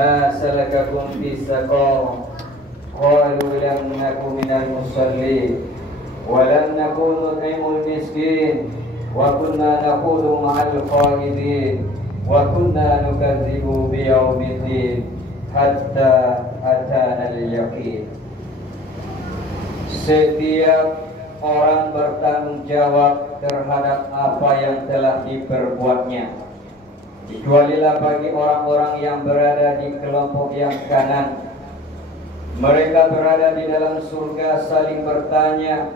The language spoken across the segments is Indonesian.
ما سلككم في سقر قالوا لم نك من المصلين ولم نكن نطعم المسكين وكنا نخوض مع الخائضين وكنا نكذب بيوم الدين حتى أتانا اليقين. Setiap orang bertanggung jawab terhadap apa yang telah diperbuatnya, kecualilah bagi orang-orang yang berada di kelompok yang kanan. Mereka berada di dalam surga saling bertanya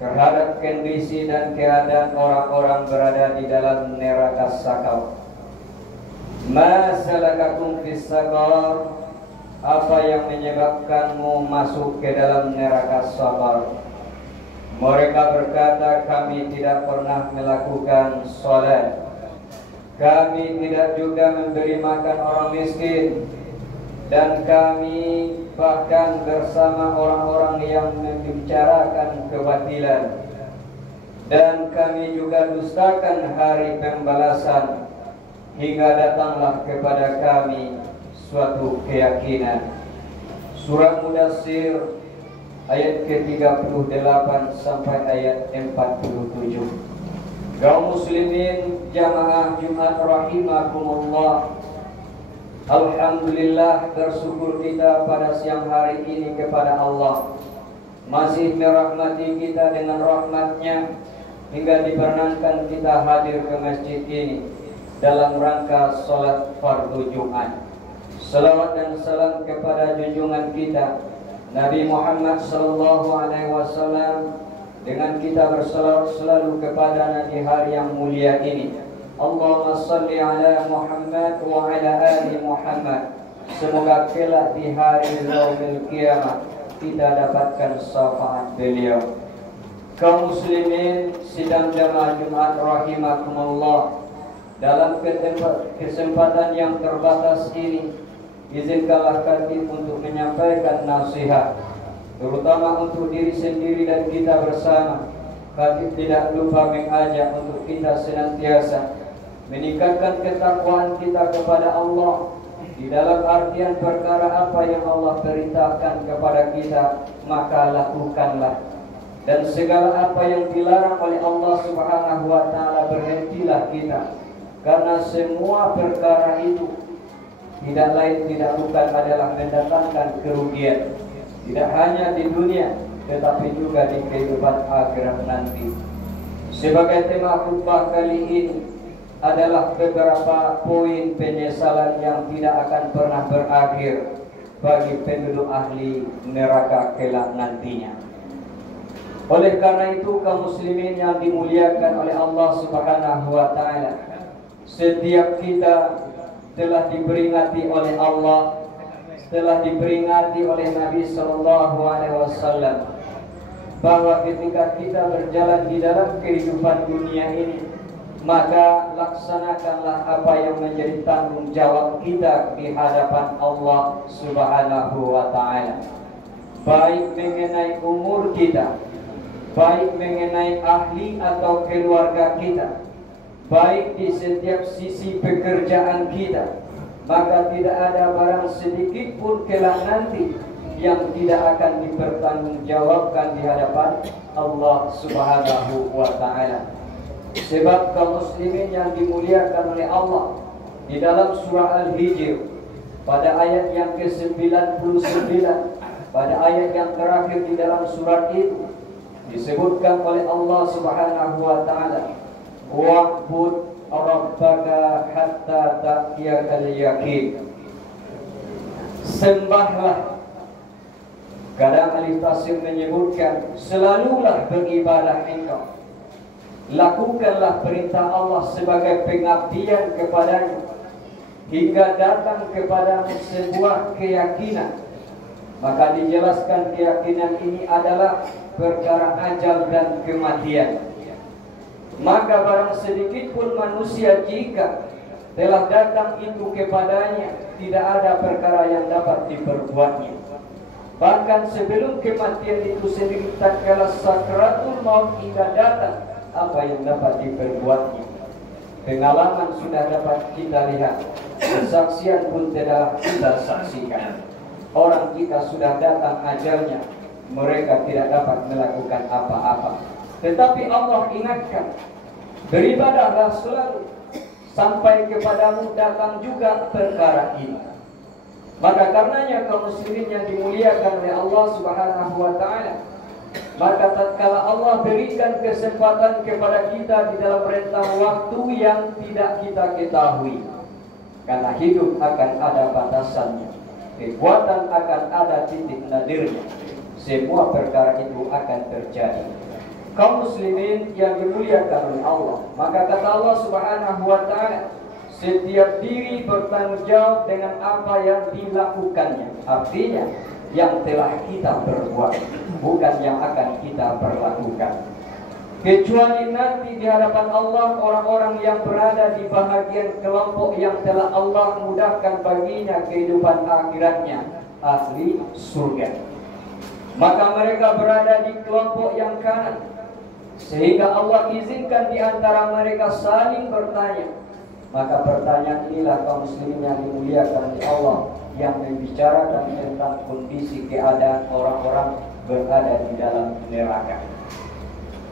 terhadap kondisi dan keadaan orang-orang berada di dalam neraka sakau. Ma salakakum fis saqar, apa yang menyebabkanmu masuk ke dalam neraka sakar? Mereka berkata, kami tidak pernah melakukan salat, kami tidak juga memberi makan orang miskin, dan kami bahkan bersama orang-orang yang membicarakan kebatilan, dan kami juga dustakan hari pembalasan, hingga datanglah kepada kami suatu keyakinan. Surah Mudassir ayat ke-38 sampai ayat 47. Kaum muslimin jamaah Jumat rahimakumullah, alhamdulillah, bersyukur kita pada siang hari ini kepada Allah, masih merahmati kita dengan rahmatnya hingga diperkenankan kita hadir ke masjid ini dalam rangka sholat fardu Jumat. Salawat dan salam kepada junjungan kita Nabi Muhammad sallallahu alaihi wasallam, dengan kita bersalawat selalu kepada di hari yang mulia ini. Allahumma salli ala Muhammad wa ala ali Muhammad. Semoga kelak di hari yaumil qiyamah kita dapatkan syafaat beliau. Kaum muslimin sidang jamaah Jumat rahimakumullah, dalam kesempatan yang terbatas ini, izinkanlah kami untuk menyampaikan nasihat, terutama untuk diri sendiri dan kita bersama. Kami tidak lupa mengajak untuk kita senantiasa meningkatkan ketakwaan kita kepada Allah, di dalam artian perkara apa yang Allah perintahkan kepada kita, maka lakukanlah, dan segala apa yang dilarang oleh Allah Subhanahu wa taala, berhentilah kita, karena semua perkara itu tidak lain tidak bukan adalah mendatangkan kerugian, tidak hanya di dunia tetapi juga di kehidupan akhirat nanti. Sebagai tema khutbah kali ini adalah beberapa poin penyesalan yang tidak akan pernah berakhir bagi penduduk ahli neraka kelak nantinya. Oleh karena itu, kaum muslimin yang dimuliakan oleh Allah Subhanahu wa taala, setiap kita telah diperingati oleh Allah, telah diperingati oleh Nabi sallallahu alaihi wasallam, bahwa ketika kita berjalan di dalam kehidupan dunia ini, maka laksanakanlah apa yang menjadi tanggung jawab kita di hadapan Allah Subhanahu wa taala, baik mengenai umur kita, baik mengenai ahli atau keluarga kita, baik di setiap sisi pekerjaan kita. Maka tidak ada barang sedikit pun kelak nanti yang tidak akan dipertanggungjawabkan di hadapan Allah Subhanahu wa taala. Sebab kaum muslimin yang dimuliakan oleh Allah, di dalam surah Al-Hijr pada ayat yang ke-99, pada ayat yang terakhir di dalam surat itu, disebutkan oleh Allah Subhanahu wa taala, wa'bud rabbaka hatta ta'tiyakal yaqin. Sembahlah, kadang ahli tafsir menyebutkan selalulah beribadah engkau, lakukanlah perintah Allah sebagai pengabdian kepadanya, hingga datang kepadamu sebuah keyakinan. Maka dijelaskan keyakinan ini adalah perkara ajal dan kematian. Maka barang sedikit pun manusia jika telah datang itu kepadanya, tidak ada perkara yang dapat diperbuatnya. Bahkan sebelum kematian itu sendiri, tatkala sakratul maut hingga datang, apa yang dapat diperbuatnya? pengalaman sudah dapat kita lihat, kesaksian pun telah kita saksikan. Orang kita sudah datang ajalnya, mereka tidak dapat melakukan apa-apa. Tetapi Allah ingatkan, beribadahlah selalu, sampai kepadamu datang juga perkara ini. Maka karenanya kaum muslimin yang dimuliakan oleh Allah Subhanahu wa taala, maka tatkala Allah berikan kesempatan kepada kita di dalam rentang waktu yang tidak kita ketahui, karena hidup akan ada batasannya, kekuatan akan ada titik nadirnya, semua perkara itu akan terjadi. Kaum muslimin yang dimuliakan oleh Allah, maka kata Allah Subhanahu wa taala, setiap diri bertanggung jawab dengan apa yang dilakukannya. Artinya yang telah kita perbuat, bukan yang akan kita perlakukan. Kecuali nanti di hadapan Allah orang-orang yang berada di bahagian kelompok yang telah Allah mudahkan baginya kehidupan akhiratnya, ahli surga. Maka mereka berada di kelompok yang kanan, sehingga Allah izinkan di antara mereka saling bertanya. Maka pertanyaan inilah kaum muslimin yang dimuliakan oleh Allah, yang membicarakan tentang kondisi keadaan orang-orang berada di dalam neraka.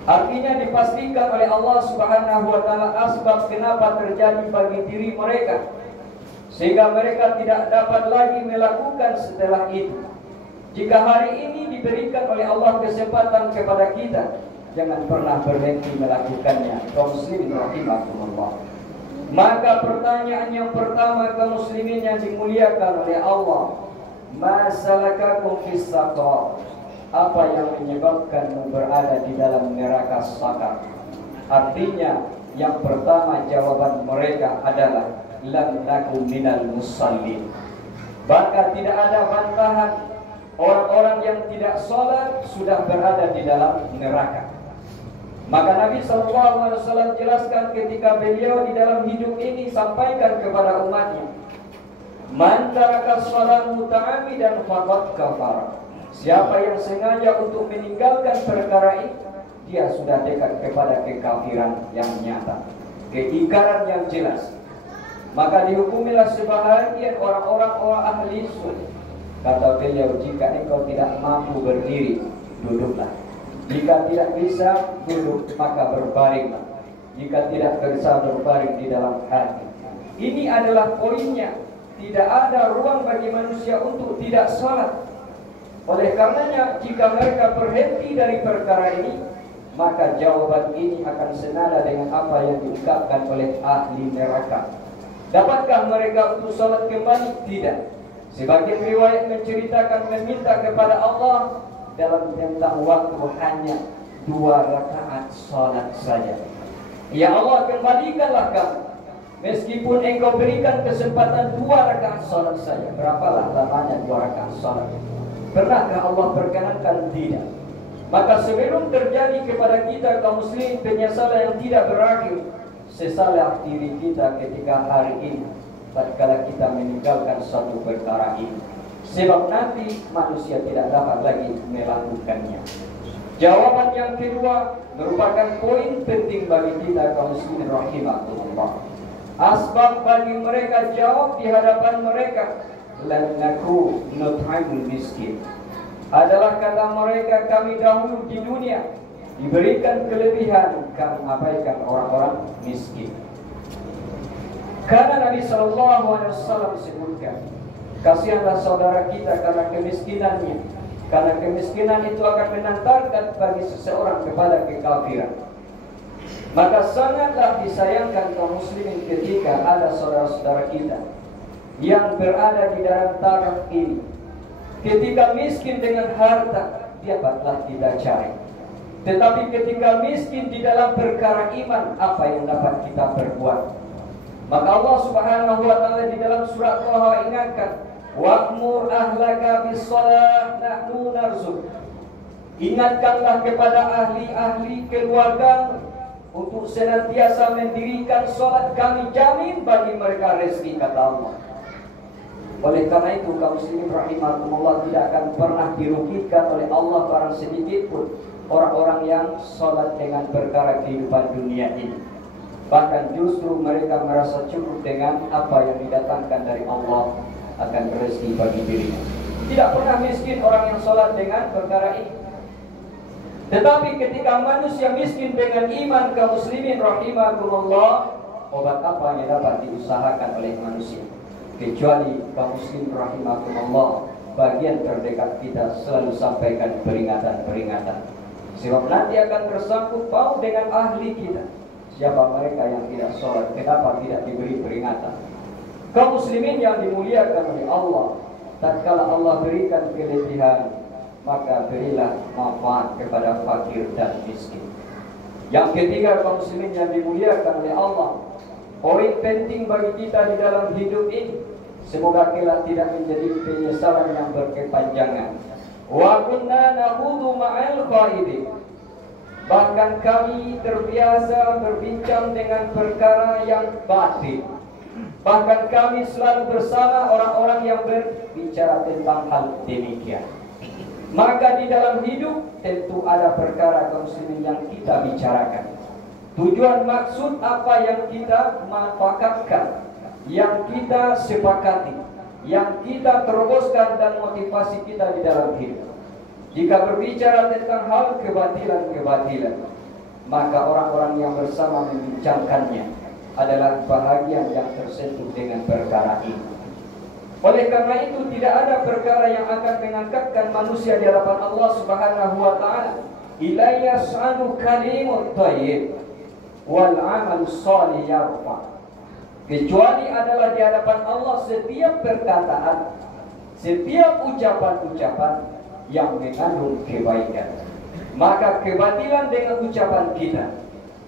Artinya dipastikan oleh Allah Subhanahu wa taala asbab kenapa terjadi bagi diri mereka, sehingga mereka tidak dapat lagi melakukan setelah itu. Jika hari ini diberikan oleh Allah kesempatan kepada kita, jangan pernah berhenti melakukannya. Kaum muslimin rahimakumullah. Maka pertanyaan yang pertama kaum muslimin yang dimuliakan oleh Allah, ma salakakum fis saqar? Apa yang menyebabkan berada di dalam neraka sakar? Artinya yang pertama jawaban mereka adalah lam nakum minal musallin. Bahkan tidak ada bantahan, orang-orang yang tidak sholat sudah berada di dalam neraka. Maka Nabi SAW jelaskan ketika beliau di dalam hidup ini sampaikan kepada umatnya, man taraka shalah muta'ammidan faqad kafar. Siapa yang sengaja untuk meninggalkan perkara ini, dia sudah dekat kepada kekafiran yang nyata, keingkaran yang jelas. Maka dihukumilah sebahagian orang-orang ahli sunnah. Kata beliau, jika engkau tidak mampu berdiri, duduklah. Jika tidak bisa duduk, maka berbaringlah. Jika tidak bisa berbaring di dalam hati. Ini adalah poinnya. Tidak ada ruang bagi manusia untuk tidak salat. Oleh karenanya, jika mereka berhenti dari perkara ini, maka jawaban ini akan senada dengan apa yang diungkapkan oleh ahli neraka. Dapatkah mereka untuk salat kembali? Tidak. Sebagian riwayat menceritakan meminta kepada Allah dalam tentang waktu hanya 2 rakaat salat saja. Ya Allah, kembalikanlah kami, meskipun engkau berikan kesempatan 2 rakaat salat saja. Berapalah lamanya 2 rakaat salat? Pernahkah Allah perkenankan? Tidak. Maka sebelum terjadi kepada kita kaum muslim penyesalan yang tidak berakhir, sesalah diri kita ketika hari ini tatkala kita meninggalkan satu perkara ini. Sebab nanti manusia tidak dapat lagi melakukannya. Jawaban yang kedua merupakan poin penting bagi kita kaum muslimin rahimahullah. Asbab bagi mereka jawab di hadapan mereka, lan naku nut'imul miskin. Adalah kata mereka, kami dahulu di dunia diberikan kelebihan, kami abaikan orang-orang miskin. Karena Nabi SAW sebutkan, kasihanlah saudara kita karena kemiskinannya, karena kemiskinan itu akan mengantarkan bagi seseorang kepada kekafiran. Maka sangatlah disayangkan kaum muslimin ketika ada saudara-saudara kita yang berada di dalam taraf ini. Ketika miskin dengan harta, dapatlah kita cari. Tetapi ketika miskin di dalam perkara iman, apa yang dapat kita perbuat? Maka Allah Subhanahu wa taala di dalam surat Thaha ingatkan, wa'mur ahlaka bis-shalah nahnu narzuq. Ingatkanlah kepada ahli-ahli keluarga untuk senantiasa mendirikan salat, kami jamin bagi mereka rezeki, kata Allah. Oleh karena itu kaum muslimin rahimahumullah, tidak akan pernah dirugikan oleh Allah barang sedikit pun orang-orang yang salat dengan perkara kehidupan dunia ini. Bahkan justru mereka merasa cukup dengan apa yang didatangkan dari Allah akan rezeki bagi dirinya. Tidak pernah miskin orang yang sholat dengan perkara ini. Tetapi ketika manusia miskin dengan iman kaum muslimin rahimakumullah, obat apa yang dapat diusahakan oleh manusia? Kecuali kaum muslim rahimakumullah, bagian terdekat kita selalu sampaikan peringatan-peringatan. Sebab nanti akan tersangkut paut dengan ahli kita. Siapa mereka yang tidak sholat? Kenapa tidak diberi peringatan? Kaum muslimin yang dimuliakan oleh Allah, tatkala Allah berikan kelebihan, maka berilah manfaat kepada fakir dan miskin. Yang ketiga, kaum muslimin yang dimuliakan oleh Allah, poin penting bagi kita di dalam hidup ini, semoga kelak tidak menjadi penyesalan yang berkepanjangan. Wa kunna nakhudhu ma'al qaidin. Bahkan kami terbiasa berbincang dengan perkara yang batil. Bahkan kami selalu bersama orang-orang yang berbicara tentang hal demikian. Maka di dalam hidup tentu ada perkara kaum muslimin yang kita bicarakan. Tujuan maksud apa yang kita manfaatkan, yang kita sepakati, yang kita teroboskan dan motivasi kita di dalam hidup. Jika berbicara tentang hal kebatilan-kebatilan, maka orang-orang yang bersama membincangkannya adalah bahagian yang tersentuh dengan perkara ini. Oleh karena itu tidak ada perkara yang akan mengangkatkan manusia di hadapan Allah Subhanahu wa taala. Ila yas'alu kalimut thayyib wal 'amalu shalih yarfa. Kecuali adalah di hadapan Allah setiap perkataan, setiap ucapan-ucapan yang mengandung kebaikan. Maka kebatilan dengan ucapan kita,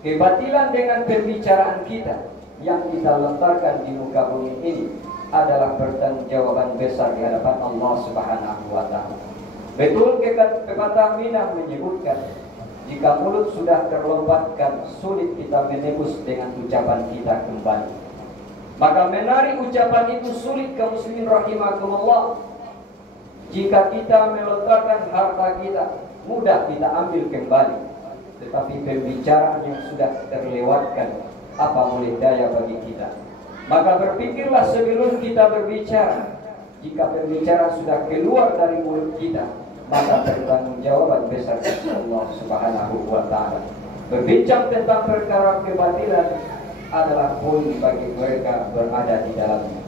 kebatilan dengan pembicaraan kita yang kita lontarkan di muka bumi ini adalah pertanggungjawaban besar di hadapan Allah Subhanahu wa taala. Betul pepatah Minang menyebutkan, jika mulut sudah terlompatkan, sulit kita menembus dengan ucapan kita kembali. Maka menarik ucapan itu sulit kaum muslimin rahimakumullah. Jika kita melontarkan harta kita, mudah kita ambil kembali. Tetapi pembicaraan yang sudah terlewatkan, apa boleh daya bagi kita. Maka berpikirlah sebelum kita berbicara. Jika pembicaraan sudah keluar dari mulut kita, maka pertanggungjawaban besar Allah Subhanahu wa taala. Berbincang tentang perkara kebatilan adalah poin bagi mereka berada di dalamnya.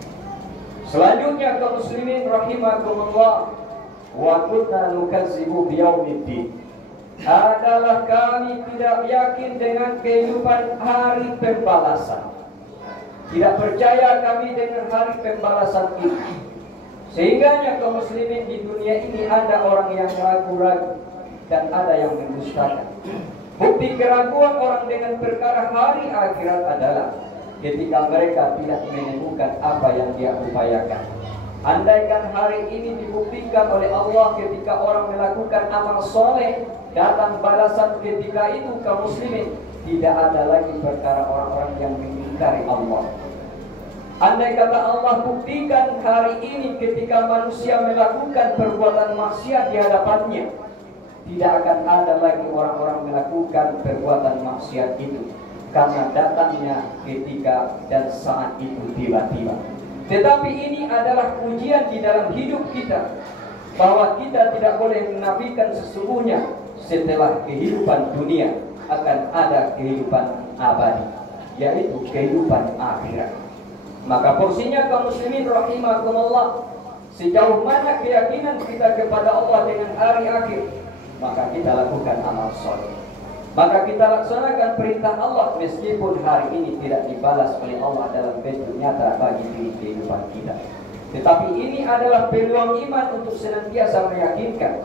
Selanjutnya kaum muslimin rahimakumullah, wa kunna nukazzibu biyaumiddin, adalah kami tidak yakin dengan kehidupan hari pembalasan. Tidak percaya kami dengan hari pembalasan ini. Sehingganya kaum muslimin di dunia ini ada orang yang ragu-ragu dan ada yang mendustakan. Bukti keraguan orang dengan perkara hari akhirat adalah ketika mereka tidak menemukan apa yang dia upayakan. Andaikan hari ini dibuktikan oleh Allah ketika orang melakukan amal soleh, datang balasan ketika itu kaum muslimin, tidak ada lagi perkara orang-orang yang mengingkari Allah. Andai kata Allah buktikan hari ini ketika manusia melakukan perbuatan maksiat di hadapannya, tidak akan ada lagi orang-orang melakukan perbuatan maksiat itu, karena datangnya ketika dan saat itu tiba-tiba. Tetapi ini adalah ujian di dalam hidup kita, bahwa kita tidak boleh menafikan sesungguhnya setelah kehidupan dunia akan ada kehidupan abadi, yaitu kehidupan akhirat. Maka porsinya kaum muslimin rahimakumullah, sejauh mana keyakinan kita kepada Allah dengan hari akhir, maka kita lakukan amal soleh. Maka kita laksanakan perintah Allah meskipun hari ini tidak dibalas oleh Allah dalam bentuk nyata bagi diri kehidupan kita. Tetapi ini adalah peluang iman untuk senantiasa meyakinkan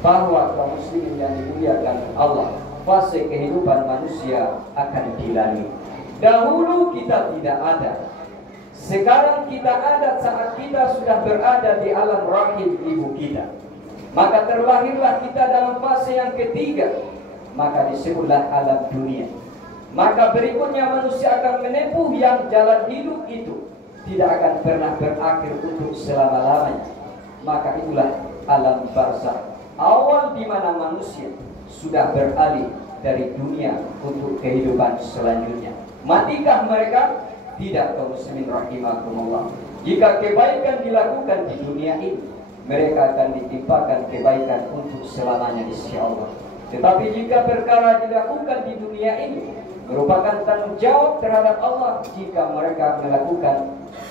bahwa kaum muslimin yang dimuliakan Allah, fase kehidupan manusia akan dilalui. Dahulu kita tidak ada, sekarang kita ada saat kita sudah berada di alam rahim ibu kita. Maka terlahirlah kita dalam fase yang ketiga, maka disebutlah alam dunia. Maka berikutnya manusia akan menempuh yang jalan hidup itu tidak akan pernah berakhir untuk selama-lamanya. Maka itulah alam barzakh, awal di mana manusia sudah beralih dari dunia untuk kehidupan selanjutnya. Matikah mereka? Tidak, kaum muslimin rahimakumullah. Jika kebaikan dilakukan di dunia ini, mereka akan ditimpakan kebaikan untuk selamanya insyaallah. Tetapi jika perkara dilakukan di dunia ini merupakan tanggung jawab terhadap Allah, jika mereka melakukan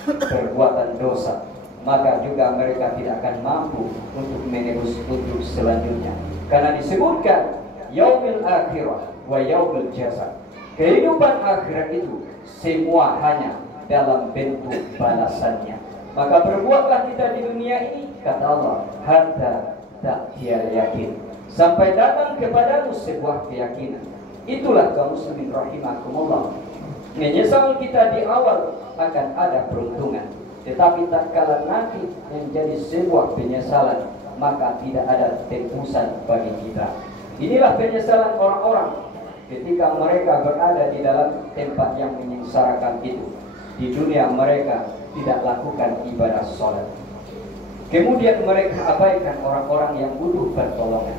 perbuatan dosa, maka juga mereka tidak akan mampu untuk menebus untuk selanjutnya. Karena disebutkan yaumil akhirah wa yaumil jaza. Kehidupan akhirat itu semua hanya dalam bentuk balasannya. Maka berbuatlah kita di dunia ini, kata Allah, hatta tak dia yakin, sampai datang kepadamu sebuah keyakinan. Itulah kaum muslimin rahimakumullah. Menyesal kita di awal akan ada peruntungan, tetapi tak kala nanti menjadi sebuah penyesalan, maka tidak ada tembusan bagi kita. Inilah penyesalan orang-orang ketika mereka berada di dalam tempat yang menyengsarakan itu. Di dunia mereka tidak lakukan ibadah sholat, kemudian mereka abaikan orang-orang yang butuh pertolongan,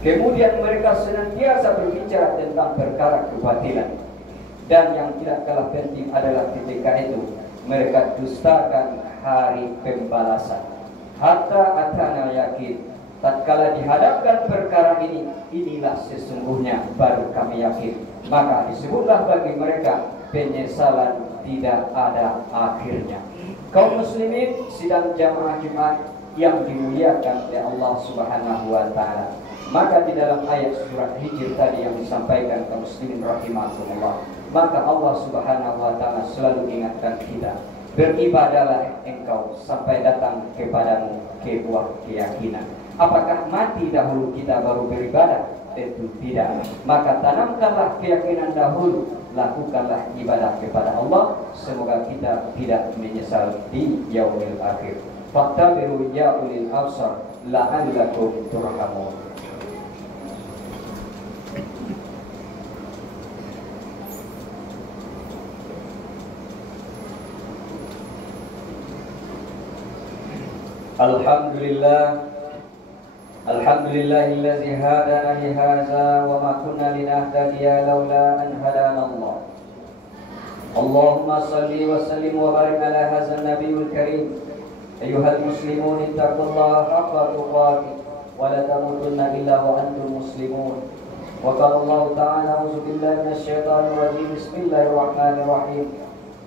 kemudian mereka senantiasa berbicara tentang perkara kebatilan, dan yang tidak kalah penting adalah ketika itu mereka dustakan hari pembalasan. Hatta atana yakin, tatkala dihadapkan perkara ini, inilah sesungguhnya baru kami yakin. Maka disebutlah bagi mereka penyesalan tidak ada akhirnya. Kaum muslimin sidang jamaah Jumat yang dimuliakan oleh Allah Subhanahu wa taala. Maka di dalam ayat surat Hijr tadi yang disampaikan kaum muslimin rahimahumullah, maka Allah Subhanahu wa taala selalu ingatkan kita, beribadahlah engkau sampai datang kepadamu sebuah keyakinan. Apakah mati dahulu kita baru beribadah? Tentu tidak. Maka tanamkanlah keyakinan dahulu, lakukanlah ibadah kepada Allah. Semoga kita tidak menyesal di yaumil akhir. Fattabiru ya ulil absar la'allakum turhamun. Alhamdulillah, alhamdulillahilladzi hadana li hadza wa ma kunna linahtadiya laula an hadana Allah. Allahumma salli wa sallim wa barik ala hadzal nabiyil karim. Ayyuhal muslimun ittaqullaha haqqa tuqatih wa la tamutunna illa wa antum muslimun. Wa qala Allah ta'ala a'udzu billahi minasy syaithanir rajim. Bismillahirrahmanirrahim.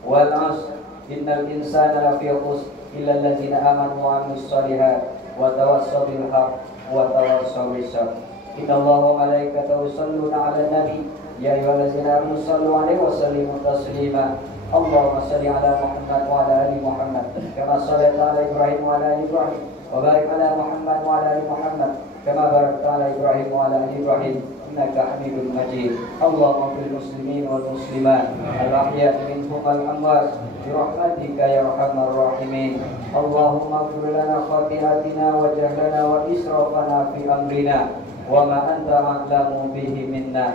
Wal 'asr innal insana lafi khusr illa alladzina amanu wa 'amilus shalihat wa tawassaw bil haqq wa tawassaw bis sabr. Innallaha wa malaikatahu yusholluna 'alan nabi ya ayyuhalladzina amanu shallu 'alaihi wa sallimu taslima. Allahumma shalli 'ala Muhammad wa 'ala ali Muhammad kama shallaita 'ala Ibrahim wa 'ala ali Ibrahim wa barik 'ala Muhammad wa 'ala ali Muhammad kama barakta 'ala Ibrahim wa 'ala ali Ibrahim innaka Hamidum Majid. Allahumma fil muslimin wal muslimat al-ahya'i minhum wal amwat برحمتك يا أرحم الراحمين. اللهم اغفر لنا خطيئاتنا وجهلنا وإسرافنا في أمرنا وما أنت أعلم به منا.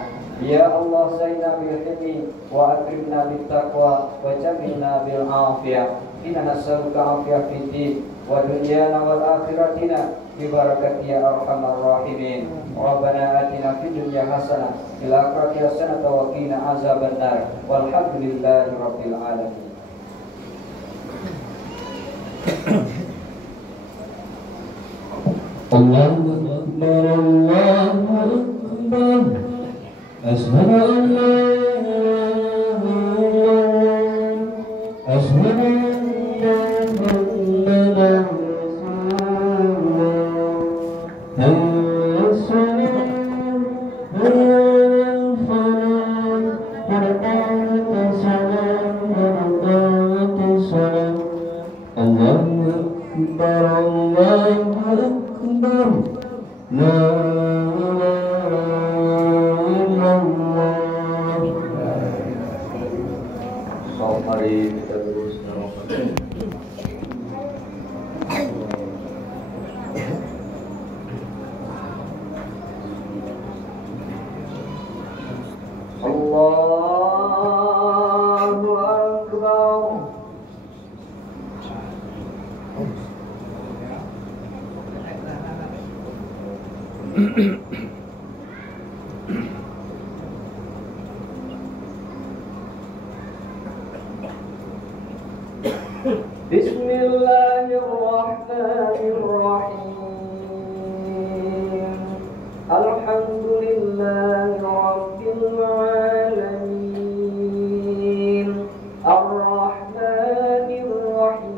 يا الله زينا بالحلم وأكرمنا بالتقوى وجملنا بالعافية. إنا نسألك عافية في الدين ودنيانا والآخرتنا ببركة يا أرحم الراحمين. ربنا آتنا في الدنيا حسنة وفي الآخرة حسنة وقنا عذاب النار والحمد لله رب العالمين. Allahu Akbar, Allahu Akbar, Ashhadu an la ilaha illallah, Ashhadu anna Muhammadan Rasulullah. Hayya 'alas-salah, hayya 'alal-falah, qad salat, qad salat. Allahu Akbar, Allahu Akbar, la ilaha illallah. Mari kita terus merokat. Allahu Akbar. الرحمن الرحيم الحمد لله رب العالمين الرحمن الرحيم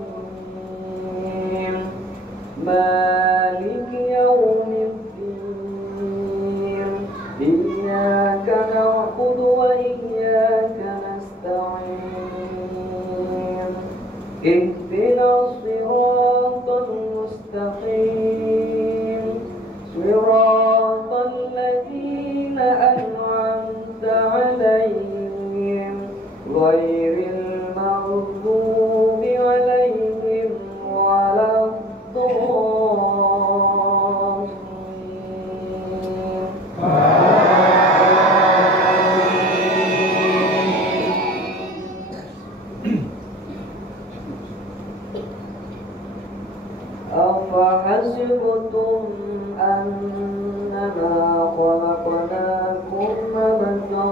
مالك يوم الدين إياك نعبد وإياك نستعين اهدنا الصراط المستقيم صراط الذين أنعمت عليهم غير المغضوب عليهم ولا الضالين. أفحسبتم أنما خلقناكم عبثا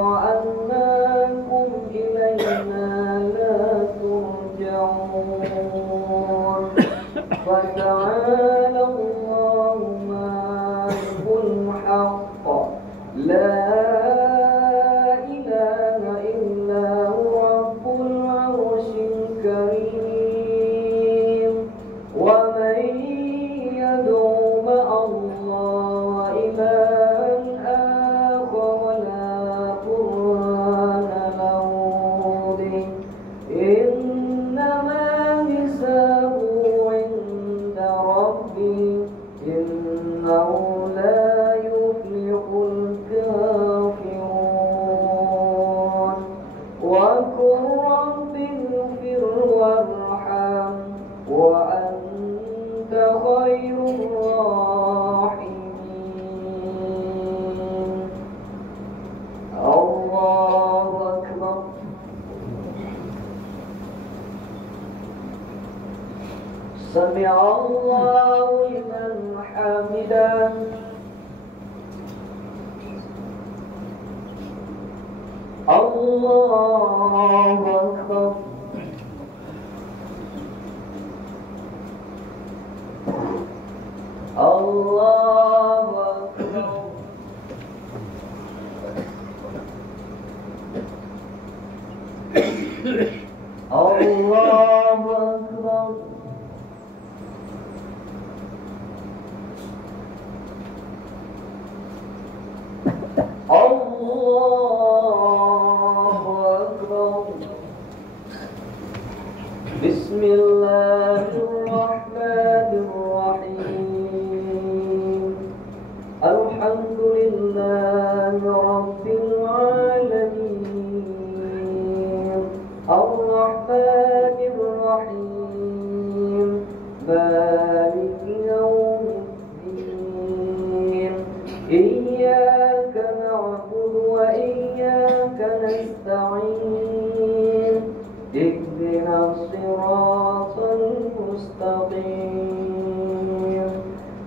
وأنكم إلينا لا ترجعون فتعالى الله مالك الحق لا إله إلا هو رب العرش الكريم ومن يدعو مع الله إلها آخر لا برهان له به إنما حسابه عند ربه إنه لا يفلح الكافرون وقل رب اغفر وارحم وأنت خير الراحمين. الله أكبر. سمع الله لمن حمده. الله أكبر. الله أكبر. الله أكبر. الله أكبر. بسم الله الرحمن الرحيم الحمد لله رب العالمين الرحمن الرحيم مالك يوم الدين إياك نعبد وإياك نستعين اهدنا الصراط المستقيم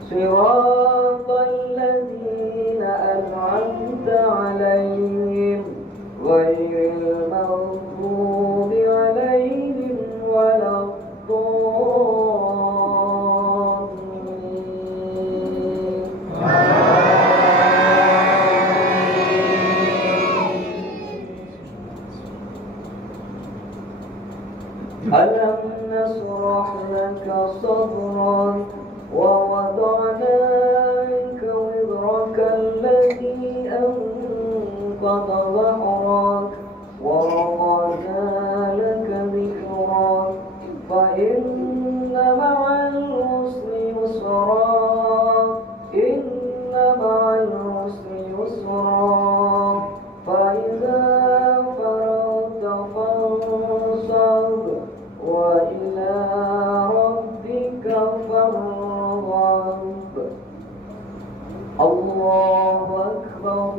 صراط الذين أنعمت عليهم غير المغضوب عليهم ولا الضالين. ألم نشرح لك صدرك ووضعنا عنك وزرك الذي أنقض ظهرك ورفعنا لك ذكرك فإن مع العسر يسرا إن مع العسر يسرا فإذا فرغت فانصب وإلى ربك فارغب. الله أكبر.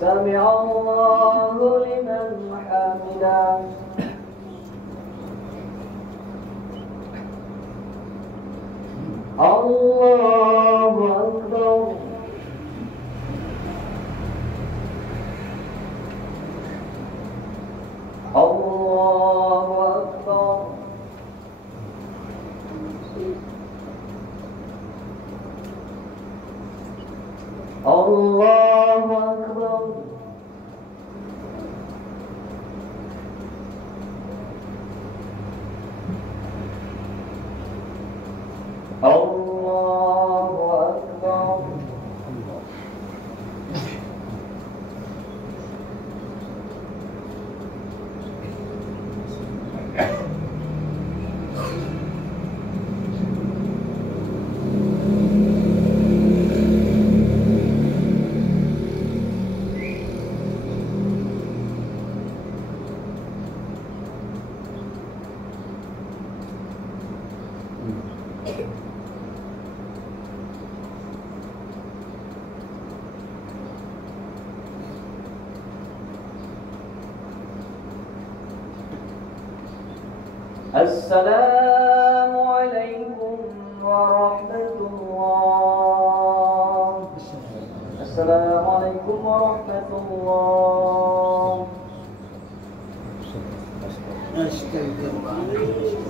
سمع الله لمن حمده. الله أكبر. الله Assalamualaikum warahmatullah. Assalamualaikum warahmatullah. Astagfirullah.